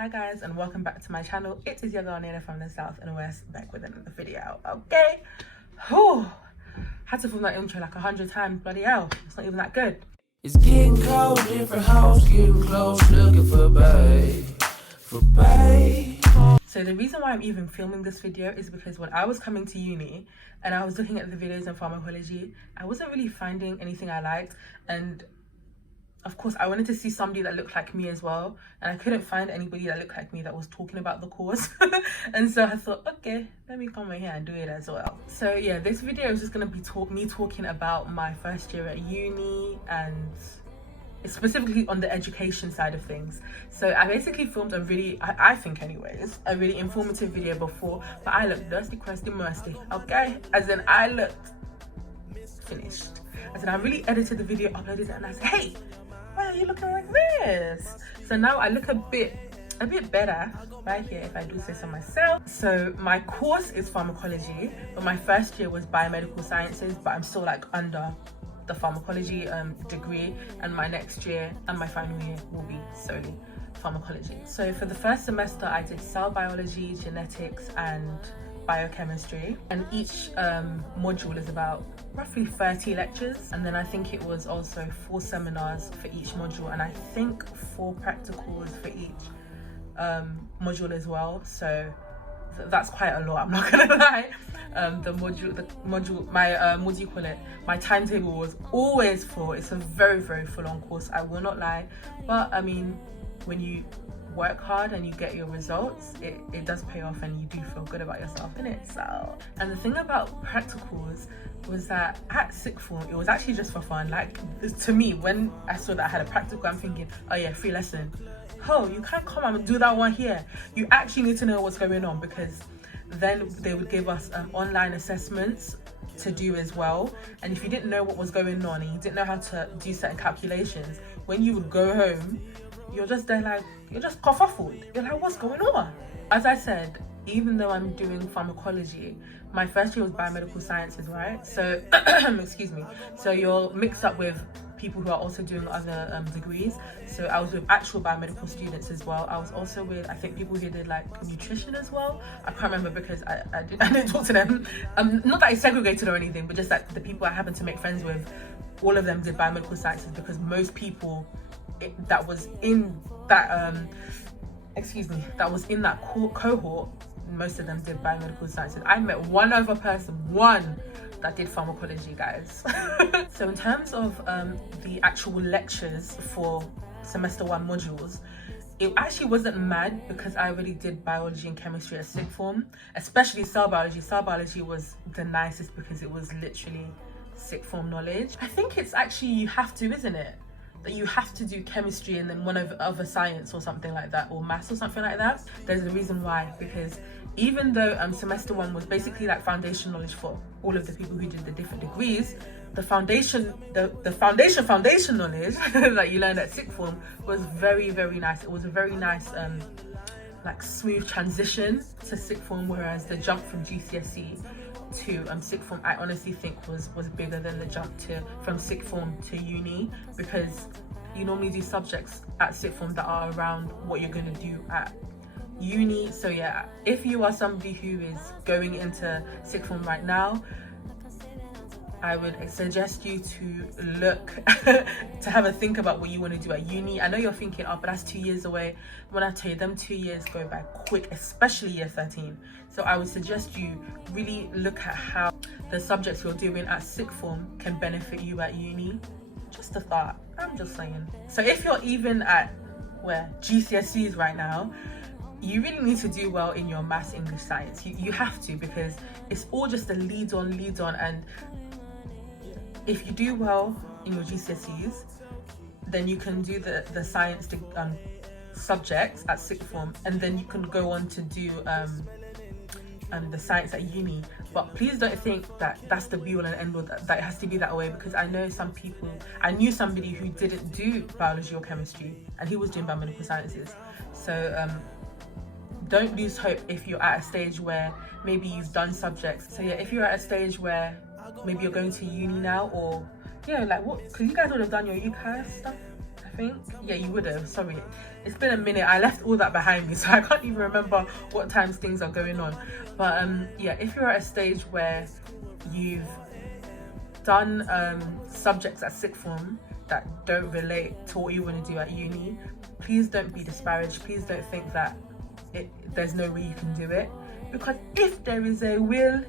Hi guys, and welcome back to my channel. It is your girl Nina from the South and West, back with another video. Okay, whew. Had to film that intro like 100 times. Bloody hell, it's not even that good. It's getting cold, different house, getting close, looking for babe. So the reason why I'm even filming this video is because when I was coming to uni and I was looking at the videos in pharmacology, I wasn't really finding anything I liked, and of course I wanted to see somebody that looked like me as well, and I couldn't find anybody that looked like me that was talking about the course. And so I thought, okay, let me come in here and do it as well. So yeah, this video is just going to be me talking about my first year at uni, and specifically on the education side of things. So I basically filmed a really, I think anyways, a really informative video before, but I looked thirsty, crusty, musty, okay? As in I looked finished. As in I really edited the video, uploaded it, and I said, hey, why are you looking like this? So now I look a bit better right here, if I do say so myself. So my course is pharmacology, but my first year was biomedical sciences, but I'm still like under the pharmacology degree, and my next year and my final year will be solely pharmacology. So for the first semester I did cell biology, genetics and biochemistry, and each module is about roughly 30 lectures, and then I think it was also 4 seminars for each module, and I think 4 practicals for each module as well. So that's quite a lot, I'm not gonna lie. My timetable was always full. It's a very full on course, I will not lie, but I mean, when you work hard and you get your results, it does pay off, and you do feel good about yourself, innit? So, and the thing about practicals was that at sixth form it was actually just for fun. Like, to me, when I saw that I had a practical, I'm thinking, oh yeah, free lesson. Oh, you can't come and do that one here. You actually need to know what's going on, because then they would give us online assessments to do as well, and if you didn't know what was going on and you didn't know how to do certain calculations, when you would go home, you're just there like, you're just kerfuffled. You're like, what's going on? As I said, even though I'm doing pharmacology, my first year was biomedical sciences, right? So excuse me, so you're mixed up with people who are also doing other degrees. So I was with actual biomedical students as well. I was also with, I think, people who did like nutrition as well. I can't remember because I didn't talk to them. Not that I segregated or anything, but just that the people I happened to make friends with, all of them did biomedical sciences, because most people that was in that that was in that cohort, most of them did biomedical sciences. I met one other person, that did pharmacology, guys. So in terms of the actual lectures for semester 1 modules, it actually wasn't mad, because I already did biology and chemistry at sixth form, especially cell biology. Cell biology was the nicest because it was literally sixth form knowledge. I think it's actually, you have to, isn't it? That you have to do chemistry and then one of other science or something like that, or maths or something like that. There's a reason why, because even though semester 1 was basically like foundation knowledge for all of the people who did the different degrees, the foundation knowledge that you learned at sixth form was very nice. It was a very nice like smooth transition to sixth form, whereas the jump from GCSE to sixth form, I honestly think was bigger than the jump from sixth form to uni, because you normally do subjects at sixth form that are around what you're going to do at uni. So yeah, if you are somebody who is going into sixth form right now, I would suggest you to look to have a think about what you want to do at uni. I know you're thinking, oh, but that's 2 years away. When I tell you, them 2 years go by quick, especially year 13. So I would suggest you really look at how the subjects you're doing at sixth form can benefit you at uni. Just a thought, I'm just saying. So if you're even at GCSEs right now, you really need to do well in your maths, English, science. You have to, because it's all just a lead on, and if you do well in your GCSEs, then you can do the science subjects at sixth form, and then you can go on to do the science at uni. But please don't think that that's the be all and end all, that it has to be that way, because I know some people, I knew somebody who didn't do biology or chemistry and he was doing biomedical sciences. So don't lose hope if you're at a stage where maybe you've done subjects. So yeah, if you're at a stage where maybe you're going to uni now, or like what, because you guys would have done your UCAS stuff, I think. Yeah, you would have. Sorry, it's been a minute. I left all that behind me, so I can't even remember what times things are going on. But yeah, if you're at a stage where you've done subjects at sixth form that don't relate to what you want to do at uni, please don't be disparaged. Please don't think that there's no way you can do it, because if there is a will,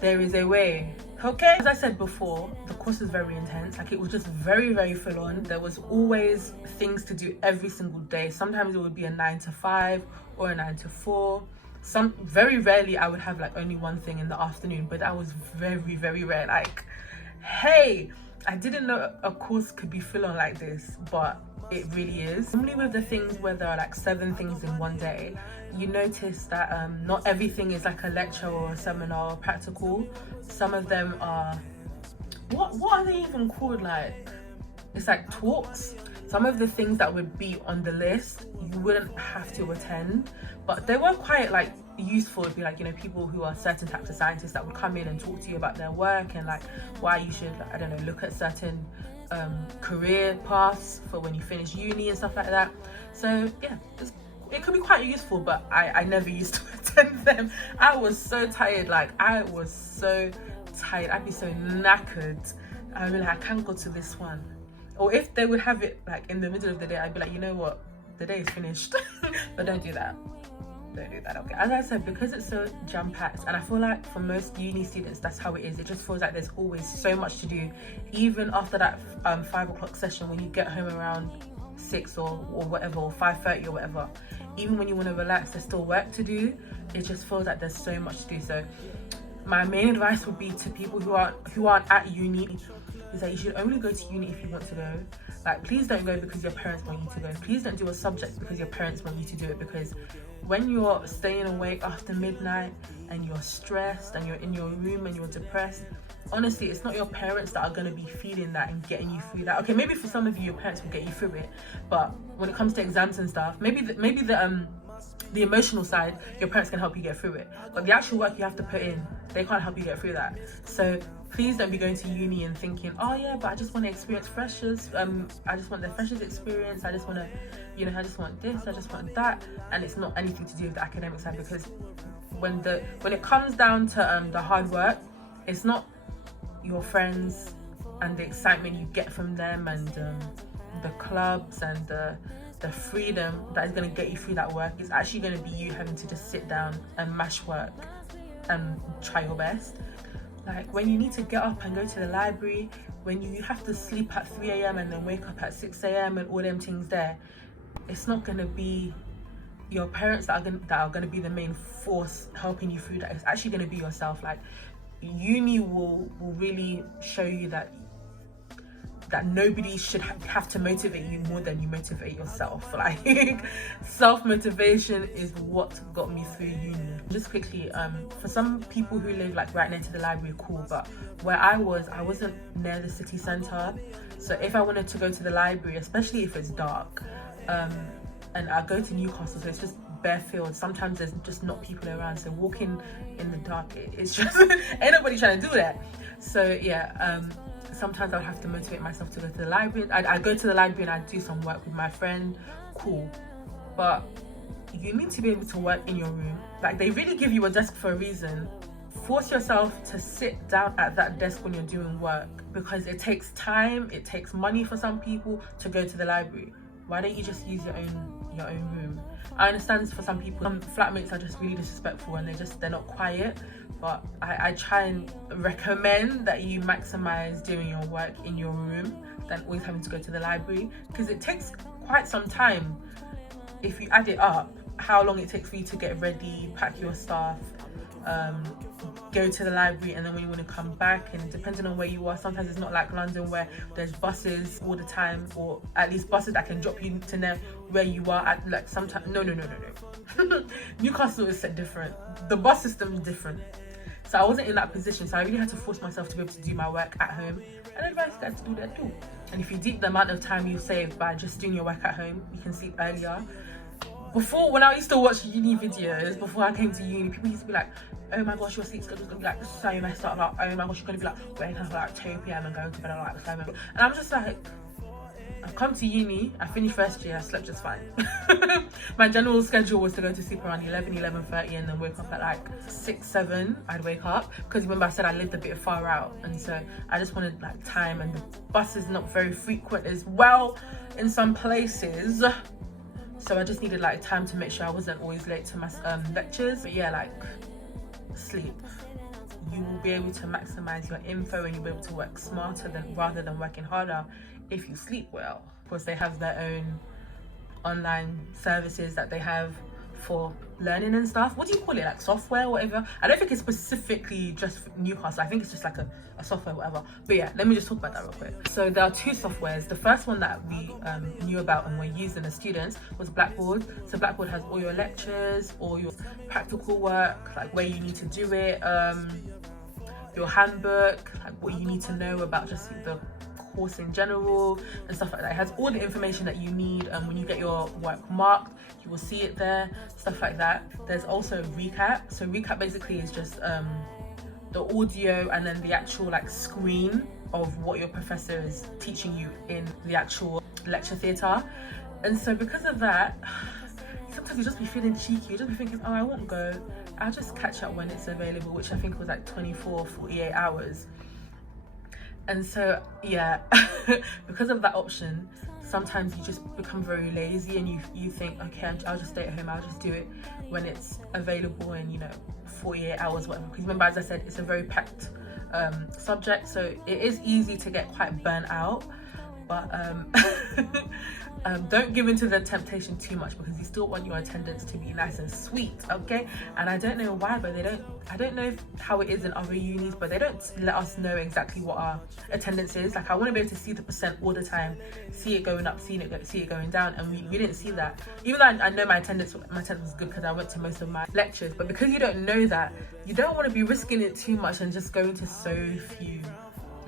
there is a way. Okay, as I said before, the course was very intense. Like, it was just very, very full on. There was always things to do every single day. Sometimes it would be a 9 to 5 or a 9 to 4. Very rarely I would have like only one thing in the afternoon, but that was very, very rare. Like, hey, I didn't know a course could be full on like this, but it really is. Normally with the things where there are like 7 things in one day, you notice that not everything is like a lecture or a seminar or practical. Some of them are, what are they even called? Like, it's like talks. Some of the things that would be on the list, you wouldn't have to attend, but they were quite like useful. It'd be like, you know, people who are certain types of scientists that would come in and talk to you about their work and like why you should, I don't know, look at certain career paths for when you finish uni and stuff like that. So yeah, it could be quite useful, but I never used to attend them. I was so tired. Like, I was so tired. I'd be so knackered. I'd be like, I can't go to this one. Or if they would have it like in the middle of the day, I'd be like, you know what, the day is finished. But don't do that. Don't do that. Okay, as I said, because it's so jam-packed, and I feel like for most uni students that's how it is. It just feels like there's always so much to do, even after that 5 o'clock session. When you get home around 6 or whatever, or 5:30 or whatever, even when you want to relax, there's still work to do. It just feels like there's so much to do. So my main advice would be to people who aren't at uni is that you should only go to uni if you want to go. Like, please don't go because your parents want you to go. Please don't do a subject because your parents want you to do it, because when you're staying awake after midnight and you're stressed and you're in your room and you're depressed, honestly, it's not your parents that are going to be feeling that and getting you through that. Okay, maybe for some of you, your parents will get you through it, but when it comes to exams and stuff, maybe the emotional side, your parents can help you get through it, but the actual work you have to put in, they can't help you get through that. So please don't be going to uni and thinking, oh yeah, but I just want to experience freshers. I just want the freshers experience. I just want to, you know, I just want this, I just want that, and it's not anything to do with the academic side. Because when it comes down to the hard work, it's not your friends and the excitement you get from them and the clubs and the freedom that is going to get you through that work. It's actually going to be you having to just sit down and mash work and try your best. Like, when you need to get up and go to the library, when you have to sleep at 3 a.m. and then wake up at 6 a.m. and all them things there, it's not going to be your parents that are going to be the main force helping you through that. It's actually going to be yourself. Like, uni will really show you that nobody should have to motivate you more than you motivate yourself. Like, self-motivation is what got me through uni. Just quickly, for some people who live like right next to the library, cool, but where I wasn't near the city centre. So if I wanted to go to the library, especially if it's dark, and I go to Newcastle, so it's just bare fields. Sometimes there's just not people around, so walking in the dark, it's just ain't nobody trying to do that. So yeah, sometimes I would have to motivate myself to go to the library. I'd go to the library and I'd do some work with my friend, cool. But you need to be able to work in your room. Like, they really give you a desk for a reason. Force yourself to sit down at that desk when you're doing work, because it takes time, it takes money for some people to go to the library. Why don't you just use your own room? I understand for some people, some flatmates are just really disrespectful and they're not quiet, but I try and recommend that you maximize doing your work in your room than always having to go to the library, because it takes quite some time. If you add it up, how long it takes for you to get ready, pack your stuff, go to the library, and then when you want to come back, and depending on where you are, sometimes it's not like London where there's buses all the time, or at least buses that can drop you to know where you are at. Like, sometimes no Newcastle is set different, the bus system is different, so I wasn't in that position, so I really had to force myself to be able to do my work at home, and advise you guys to do that too. And if you deep the amount of time you save by just doing your work at home, you can sleep earlier. before, when I used to watch uni videos, before I came to uni, people used to be like, oh my gosh, your sleep schedule's gonna be like so messed up. Like, oh my gosh, you're gonna be like waking up at like 2 p.m. and going to bed at like 7. And I'm just like, I've come to uni, I finished first year, I slept just fine. My general schedule was to go to sleep around 11:30 and then wake up at like 6, 7. I'd wake up, because remember I said I lived a bit far out, and so I just wanted like time, and the bus is not very frequent as well in some places. So I just needed like time to make sure I wasn't always late to my lectures. But yeah, like sleep. You will be able to maximize your info and you'll be able to work smarter rather than working harder if you sleep well. Of course, they have their own online services that they have for learning and stuff. What do you call it? Like software or whatever? I don't think it's specifically just for Newcastle. I think it's just like a software, whatever. But yeah, let me just talk about that real quick. So there are 2 softwares. The first one that we knew about and were using as students was Blackboard. So Blackboard has all your lectures, all your practical work, like where you need to do it, your handbook, like what you need to know about just the course in general and stuff like that. It has all the information that you need, and when you get your work marked, you will see it there, stuff like that. There's also Recap. So Recap basically is just the audio and then the actual like screen of what your professor is teaching you in the actual lecture theatre. And so because of that, sometimes you just be feeling cheeky, you just be thinking, oh, I won't go, I'll just catch up when it's available, which I think was like 48 hours. And so yeah, because of that option, sometimes you just become very lazy and you think, okay, I'll just stay at home, I'll just do it when it's available in, 48 hours, whatever. Because remember, as I said, it's a very packed subject, so it is easy to get quite burnt out. But don't give into the temptation too much, because you still want your attendance to be nice and sweet, okay? And I don't know why, but I don't know how it is in other unis, but they don't let us know exactly what our attendance is. Like, I want to be able to see the percent all the time, see it going up, see it going down, and we didn't see that. Even though I know my attendance was good because I went to most of my lectures, but because you don't know that, you don't want to be risking it too much and just going to so few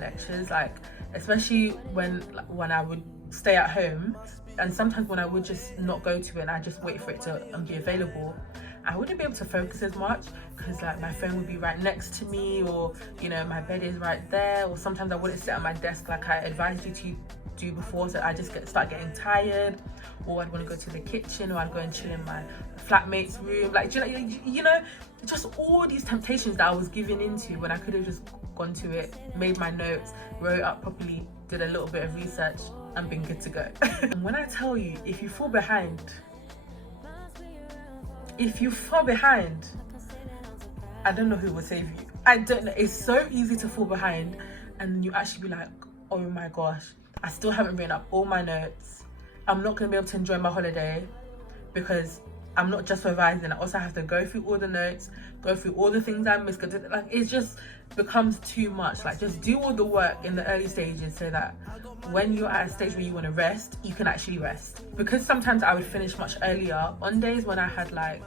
lectures, like especially when I would stay at home, and sometimes when I would just not go to it and I just wait for it to be available, I wouldn't be able to focus as much, because like my phone would be right next to me, or my bed is right there, or sometimes I wouldn't sit at my desk like I advised you to do before, so I just start getting tired, or I'd want to go to the kitchen, or I'd go and chill in my flatmate's room, like just all these temptations that I was giving into when I could have just gone to it, made my notes, wrote it up properly, did a little bit of research, and been good to go. And when I tell you, if you fall behind, I don't know who will save you. I don't know. It's so easy to fall behind, and you actually be like, oh my gosh, I still haven't written up all my notes. I'm not going to be able to enjoy my holiday because I'm not just revising. I also have to go through all the notes, go through all the things I missed. Like, it just becomes too much. Like, just do all the work in the early stages so that when you're at a stage where you want to rest, you can actually rest. Because sometimes I would finish much earlier on days when I had like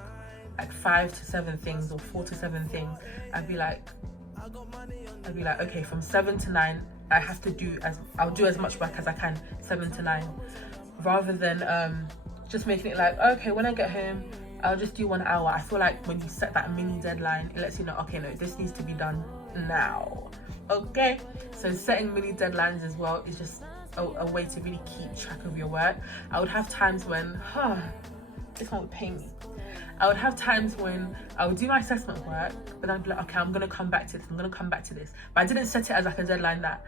5 to 7 things or 4 to 7 things. I'd be like, okay, from 7 to 9, I'll do as much work as I can, 7 to 9, rather than just making it like, okay, when I get home, I'll just do 1 hour. I feel like when you set that mini deadline, it lets you know, okay, no, this needs to be done now. Okay, so setting mini deadlines as well is just a way to really keep track of your work. I would have times when, this one would pain me. I would have times when I would do my assessment work, but I'd be like, okay, I'm gonna come back to this. But I didn't set it as like a deadline that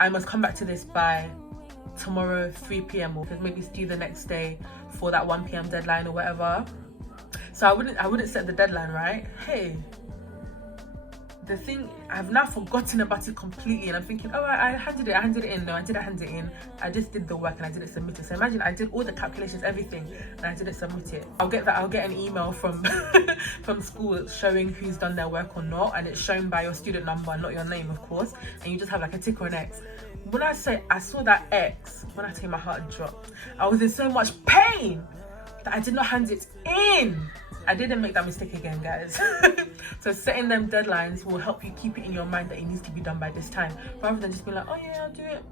I must come back to this by tomorrow 3 p.m. or maybe it's due the next day for that 1 p.m. deadline or whatever. So I wouldn't set the deadline, right? Hey, the thing, I've now forgotten about it completely, and I'm thinking, oh, I handed it in. No, I didn't hand it in. I just did the work and I didn't submit it. So imagine I did all the calculations, everything, and I didn't submit it. I'll get an email from from school showing who's done their work or not, and it's shown by your student number, not your name, of course, and you just have like a tick or an X. When I say I saw that X, when I tell you my heart dropped, I was in so much pain that I did not hand it in. I didn't make that mistake again, guys. So setting them deadlines will help you keep it in your mind that it needs to be done by this time, rather than just being like, oh yeah, I'll do it.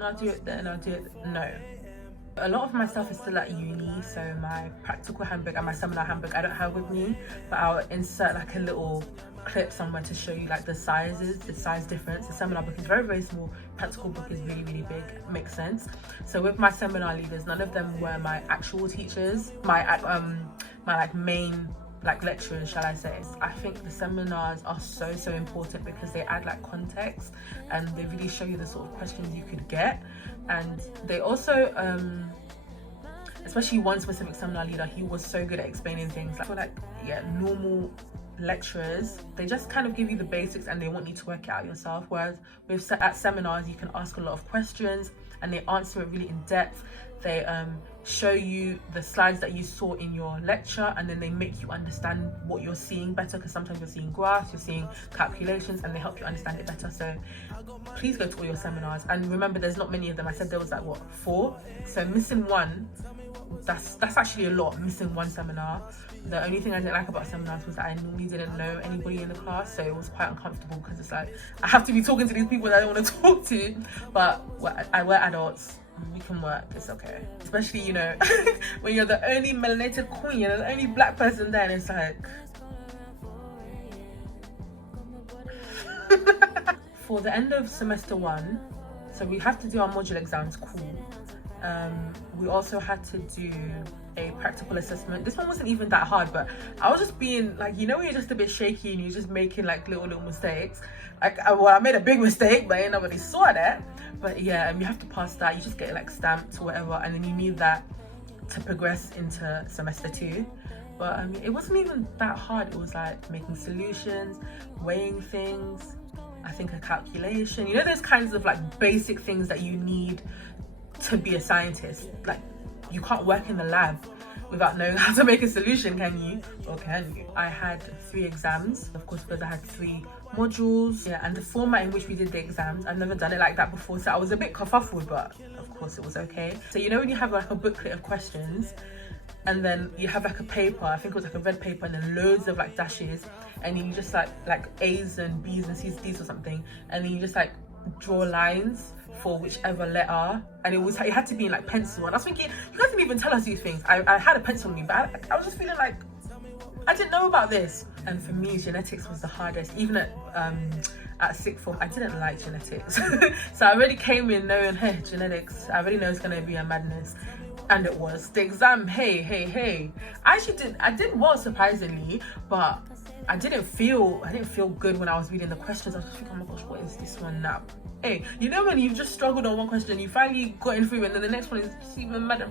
I'll do it then, I'll do it. No. A lot of my stuff is still at uni, so my practical handbook and my seminar handbook I don't have with me, but I'll insert like a little clip somewhere to show you like the size difference. The seminar book is very, very small, practical book is really, really big. Makes sense. So with my seminar leaders, none of them were my actual teachers, my like main like lecturers, shall I say. I think the seminars are so important because they add like context and they really show you the sort of questions you could get. And they also especially one specific seminar leader, he was so good at explaining things. I feel like, yeah, normal lecturers, they just kind of give you the basics and they want you to work it out yourself, whereas at seminars you can ask a lot of questions and they answer it really in depth. They show you the slides that you saw in your lecture and then they make you understand what you're seeing better, because sometimes you're seeing graphs, you're seeing calculations, and they help you understand it better. So please go to all your seminars, and remember there's not many of them. I said there was like 4, so missing one, that's actually a lot. Missing one seminar. The only thing I didn't like about seminars was that I normally didn't know anybody in the class, so it was quite uncomfortable because it's like I have to be talking to these people that I don't want to talk to. But we're adults, we can work, it's okay. Especially, you know, when you're the only melanated queen, you're the only black person there, and it's like for the end of semester 1, so we have to do our module exams, cool. We also had to do a practical assessment. This one wasn't even that hard, but I was just being like, you know, when you're just a bit shaky and you're just making like little mistakes. Like, I made a big mistake, but ain't nobody saw that. But yeah, you have to pass that. You just get like stamped or whatever, and then you need that to progress into semester 2. But I mean, it wasn't even that hard. It was like making solutions, weighing things, I think a calculation. You know, those kinds of like basic things that you need to be a scientist. Like, you can't work in the lab without knowing how to make a solution, can you? Or can you? I had 3 exams, of course, because I had 3 modules. Yeah, and the format in which we did the exams, I've never done it like that before, so I was a bit kerfuffled, but of course it was okay. So you know when you have like a booklet of questions, and then you have like a paper, I think it was like a red paper, and then loads of like dashes, and then you just like A's and B's and C's, D's or something, and then you just like draw lines for whichever letter, and it had to be in like pencil. And I was thinking, you guys didn't even tell us these things. I had a pencil on me, but I was just feeling like I didn't know about this. And for me, genetics was the hardest. Even at sixth form, I didn't like genetics. So I already came in knowing, hey, genetics, I already know it's gonna be a madness. And it was. The exam, hey. I did well, surprisingly, but I didn't feel good when I was reading the questions. I was just thinking, oh my gosh, what is this one now? Hey, you know when you've just struggled on one question, you finally got in through it, and then the next one is even madder.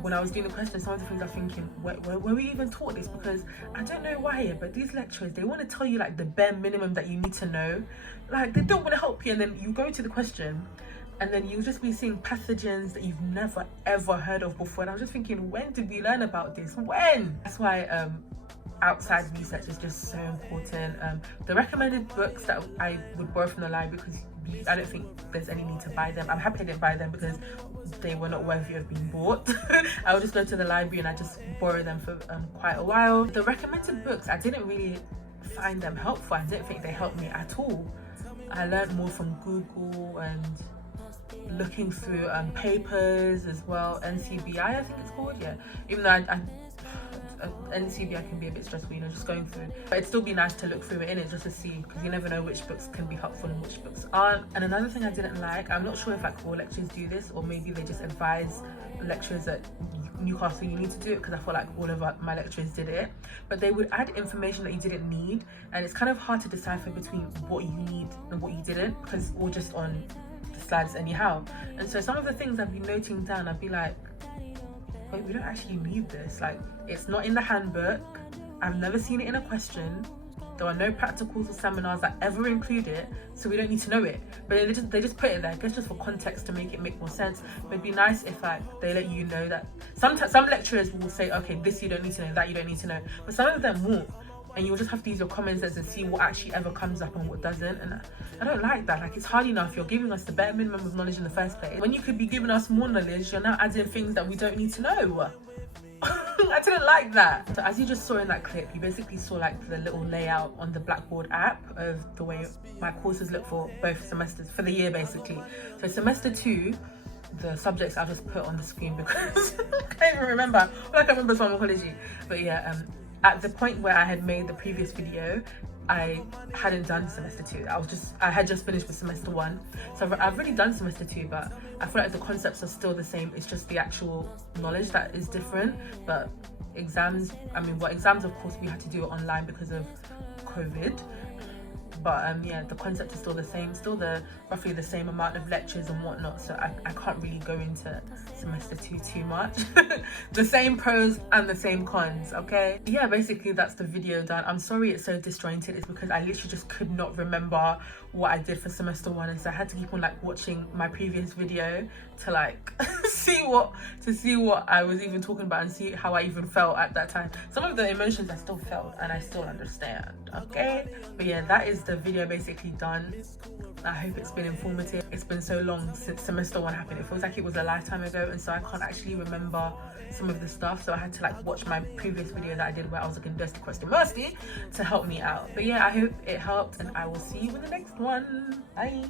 When I was doing the questions, some of the things I'm thinking, where we even taught this? Because I don't know why, but these lecturers, they want to tell you like the bare minimum that you need to know. Like, they don't want to help you, and then you go to the question, and then you'll just be seeing pathogens that you've never ever heard of before. And I was just thinking, when did we learn about this? When? That's why outside research is just so important. The recommended books that I would borrow from the library, because I don't think there's any need to buy them. I'm happy I didn't buy them because they were not worthy of being bought. I would just go to the library and I just borrow them for quite a while. The recommended books, I didn't really find them helpful. I didn't think they helped me at all. I learned more from Google and looking through papers as well. NCBI, I think it's called, yeah. Even though NCBI can be a bit stressful, you know, just going through. But it'd still be nice to look through it in it just to see, because you never know which books can be helpful and which books aren't. And another thing I didn't like, I'm not sure if like all lecturers do this, or maybe they just advise lecturers at Newcastle you need to do it, because I feel like all of my lecturers did it, but they would add information that you didn't need, and it's kind of hard to decipher between what you need and what you didn't, because it's all just on the slides anyhow. And so some of the things I've been noting down, I'd be like, wait, we don't actually need this. Like, it's not in the handbook. I've never seen it in a question. There are no practicals or seminars that ever include it, so we don't need to know it. But they just put it there, I guess, just for context to make it make more sense. But it'd be nice if like they let you know that. Sometimes some lecturers will say, okay, this you don't need to know, that you don't need to know. But some of them won't, and you'll just have to use your common sense and see what actually ever comes up and what doesn't. And I don't like that. Like, it's hard enough you're giving us the bare minimum of knowledge in the first place. When you could be giving us more knowledge, you're now adding things that we don't need to know. I didn't like that. So as you just saw in that clip, you basically saw like the little layout on the Blackboard app of the way my courses look for both semesters, for the year basically. So semester 2, the subjects I'll just put on the screen because I can't even remember. All I can remember is pharmacology. But yeah, at the point where I had made the previous video, I hadn't done semester 2. I had just finished with semester 1. So I've already done semester 2, but I feel like the concepts are still the same. It's just the actual knowledge that is different. But exams, exams of course we had to do it online because of COVID. But yeah, the concept is still the same, roughly the same amount of lectures and whatnot, so I can't really go into semester 2 too much. The same pros and the same cons, okay? Yeah, basically that's the video done. I'm sorry it's so disjointed. It's because I literally just could not remember what I did for semester 1, and so I had to keep on like watching my previous video to like see what I was even talking about and see how I even felt at that time. Some of the emotions I still felt and I still understand, okay? But yeah, that is the video basically done. I hope it's been informative. It's been so long since semester 1 happened. It feels like it was a lifetime ago, and so I can't actually remember some of the stuff, so I had to like watch my previous video that I did where I was like in Dusty Question Mercy to help me out. But yeah, I hope it helped, and I will see you in the next one. Bye.